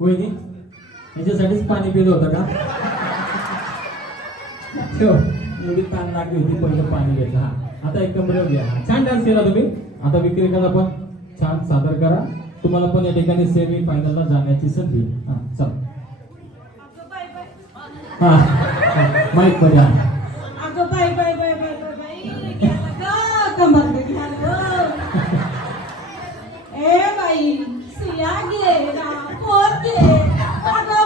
वहिनी याच्यासाठीच पाणी पिलं होतं का? एवढी ताण लागली होती, पहिलं पाणी घ्यायचं. हा आता एक कमरेवर घ्या. छान डान्स केला तुम्ही. आता विक्रेत्याला पण छान सादर करा. तुम्हाला पण या ठिकाणी सेमी फायनलला जाण्याची संधी. हा चल. हा माईक मध्ये आहे. अगं bye bye bye bye bye बाई कमर ए बाई सिया गेला पोते अगं